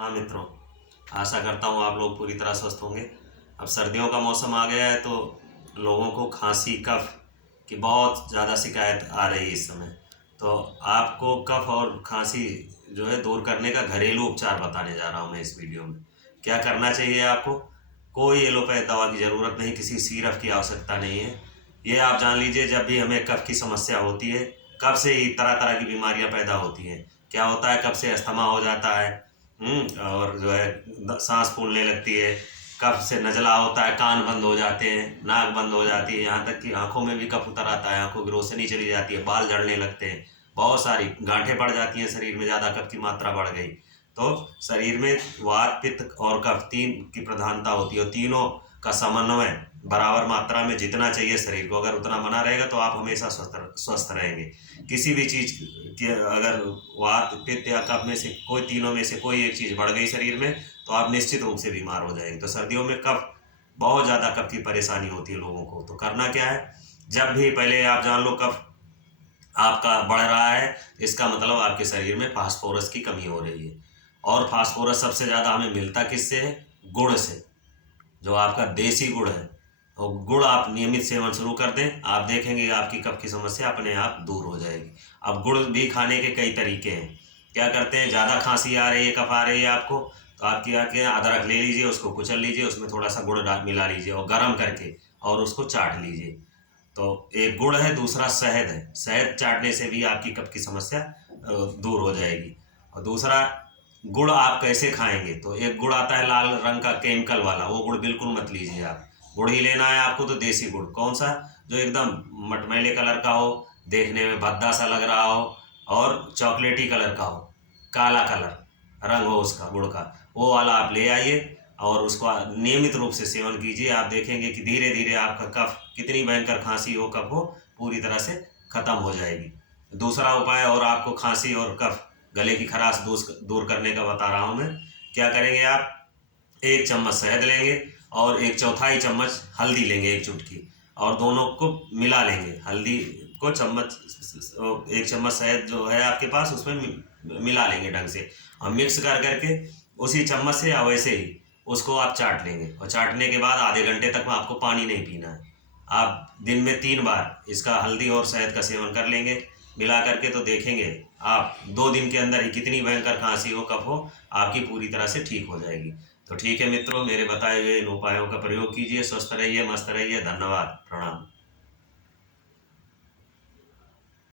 हाँ मित्रों, आशा करता हूँ आप लोग पूरी तरह स्वस्थ होंगे। अब सर्दियों का मौसम आ गया है तो लोगों को खांसी कफ की बहुत ज़्यादा शिकायत आ रही है इस समय। तो आपको कफ और खांसी जो है दूर करने का घरेलू उपचार बताने जा रहा हूँ मैं इस वीडियो में। क्या करना चाहिए आपको? कोई एलोपैथ दवा की ज़रूरत नहीं, किसी सिरप की आवश्यकता नहीं है। ये आप जान लीजिए, जब भी हमें कफ की समस्या होती है, कफ से ही तरह तरह की बीमारियां पैदा होती हैं। क्या होता है, कफ से अस्थमा हो जाता है। और जो है सांस फूलने लगती है। कफ से नजला होता है, कान बंद हो जाते हैं, नाक बंद हो जाती है, यहाँ तक कि आंखों में भी कफ उतर आता है, आंखों की रोशनी चली जाती है, बाल झड़ने लगते हैं, बहुत सारी गांठें पड़ जाती हैं शरीर में, ज़्यादा कफ की मात्रा बढ़ गई तो शरीर में वात पित्त और कफ तीन की प्रधानता होती है और तीनों का समन्वय बराबर मात्रा में जितना चाहिए शरीर को, अगर उतना बना रहेगा तो आप हमेशा स्वस्थ रहेंगे। किसी भी चीज़ कि अगर वात पित्त या कफ में से कोई, तीनों में से कोई एक चीज़ बढ़ गई शरीर में तो आप निश्चित रूप से बीमार हो जाएंगे। तो सर्दियों में कफ, बहुत ज़्यादा कफ की परेशानी होती है लोगों को। तो करना क्या है, जब भी पहले आप जान लो कफ आपका बढ़ रहा है, इसका मतलब आपके शरीर में फास्फोरस की कमी हो रही है। और फास्फोरस सबसे ज़्यादा हमें मिलता किससे है? गुड़ से, जो आपका देसी गुड़ है। और गुड़ आप नियमित सेवन शुरू कर दें, आप देखेंगे आपकी कफ की समस्या अपने आप दूर हो जाएगी। अब गुड़ भी खाने के कई तरीके हैं। क्या करते हैं, ज़्यादा खांसी आ रही है, कफ आ रही है आपको, तो आप क्या क्या अदरक ले लीजिए, उसको कुचल लीजिए, उसमें थोड़ा सा गुड़ मिला लीजिए और गर्म करके और उसको चाट लीजिए। तो एक गुड़ है, दूसरा शहद है। शहद चाटने से भी आपकी कफ की समस्या दूर हो जाएगी। और दूसरा, गुड़ आप कैसे खाएंगे, तो एक गुड़ आता है लाल रंग का केमिकल वाला, वो गुड़ बिल्कुल मत लीजिए आप। गुड़ ही लेना है आपको तो देसी गुड़। कौन सा? जो एकदम मटमैले कलर का हो, देखने में भद्दा सा लग रहा हो और चॉकलेटी कलर का हो, काला कलर रंग हो उसका गुड़ का, वो वाला आप ले आइए और उसको नियमित रूप से सेवन कीजिए। आप देखेंगे कि धीरे धीरे आपका कफ, कितनी भयंकर खांसी हो, कफ हो, पूरी तरह से खत्म हो जाएगी। दूसरा उपाय और आपको खांसी और कफ, गले की खराश दूर करने का बता रहा हूँ मैं। क्या करेंगे आप, एक चम्मच शहद लेंगे और एक चौथाई चम्मच हल्दी लेंगे, एक चुटकी, और दोनों को मिला लेंगे। हल्दी को चम्मच, एक चम्मच शहद जो है आपके पास उसमें मिला लेंगे ढंग से और मिक्स कर करके उसी चम्मच से या वैसे ही उसको आप चाट लेंगे। और चाटने के बाद आधे घंटे तक आपको पानी नहीं पीना है। आप दिन में 3 बार इसका हल्दी और शहद का सेवन कर लेंगे मिला करके, तो देखेंगे आप 2 दिन के अंदर ही कितनी भयंकर खांसी हो, कफ हो, आपकी पूरी तरह से ठीक हो जाएगी। तो ठीक है मित्रों, मेरे बताए हुए इन उपायों का प्रयोग कीजिए, स्वस्थ रहिए, मस्त रहिए। धन्यवाद, प्रणाम।